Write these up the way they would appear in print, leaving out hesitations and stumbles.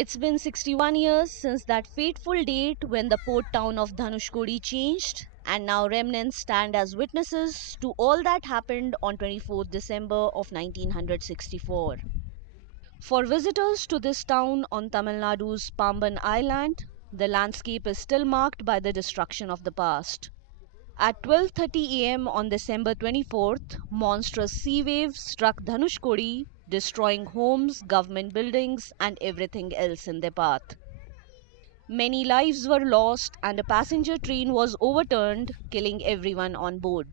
It's been 61 years since that fateful date when the port town of Dhanushkodi changed, and now remnants stand as witnesses to all that happened on 24th December of 1964. For visitors to this town on Tamil Nadu's Pamban Island, the landscape is still marked by the destruction of the past. At 12:30 a.m. on December 24th, monstrous sea waves struck Dhanushkodi, destroying homes, government buildings, and everything else in their path. Many lives were lost, and a passenger train was overturned, killing everyone on board.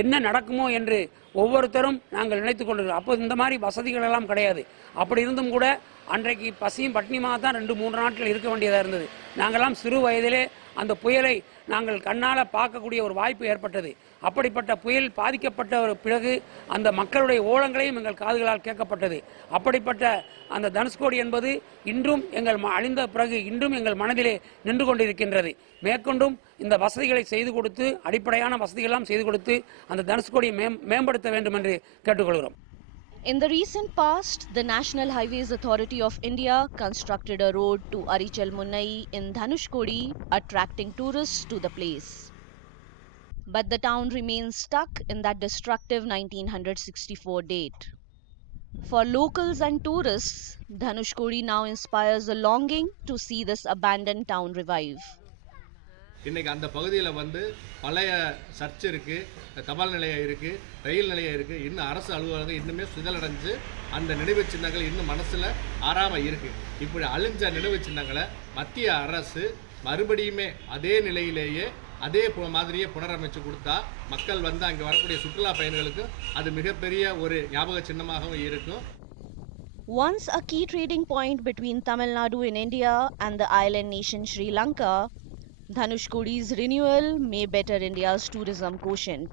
என்ன நடக்குமோ என்று ஒவ்வொருத்தரும் நாங்கள் நினைத்துக் கொண்டிருக்கிறோம். அப்போ இந்த மாதிரி வசதிகள் எல்லாம் கிடையாது. அப்படி இருந்தும் கூட அன்றைக்கு பசியும் பட்டினியுமாக தான் 2-3 நாட்கள் இருக்க வேண்டியதாக இருந்தது. நாங்கள்லாம் சிறு வயதிலே அந்த புயலை நாங்கள் கண்ணால் பார்க்கக்கூடிய ஒரு வாய்ப்பு ஏற்பட்டது. அப்படிப்பட்ட புயல் பாதிக்கப்பட்ட ஒரு பிறகு அந்த மக்களுடைய ஓலங்களையும் எங்கள் காதுகளால் கேட்கப்பட்டது. அப்படிப்பட்ட அந்த தனுஷ்கோடி என்பது இன்றும் எங்கள் அழிந்த பிறகு இன்றும் எங்கள் மனதிலே நின்று கொண்டிருக்கின்றது. மேற்கொண்டும் இந்த வசதிகளை செய்து கொடுத்து அடிப்படையான வசதிகளெல்லாம் செய்து கொடுத்து அந்த தனுஷ்கோடியை மேம்படுத்த வேண்டும் என்று கேட்டுக்கொள்கிறோம். In the recent past, the National Highways Authority of India constructed a road to Arichal Munnai in Dhanushkodi, attracting tourists to the place. But the town remains stuck in that destructive 1964 date. For locals and tourists, Dhanushkodi now inspires a longing to see this abandoned town revive. இன்றைக்கி அந்த பகுதியில் பழைய சர்ச் இருக்குது, தபால் நிலையம் இருக்குது, ரயில் நிலையம் இருக்குது. இன்னும் அரசு அலுவலகம் இன்னுமே சிதலடைஞ்சு அந்த நினைவு சின்னங்கள் இன்னும் மனசில் ஆறாமல் இருக்குது. இப்படி அழிஞ்ச நினைவு சின்னங்களை மத்திய அரசு மறுபடியுமே அதே நிலையிலேயே அதே மாதிரியே புனரமைச்சு கொடுத்தா மக்கள் அங்கே வரக்கூடிய சுற்றுலா பயணிகளுக்கு அது மிகப்பெரிய ஒரு ஞாபக சின்னமாகவும் இருக்கும். Once a key trading point between Tamil Nadu in India and the island nation Sri Lanka, Dhanushkodi's renewal may better India's tourism quotient.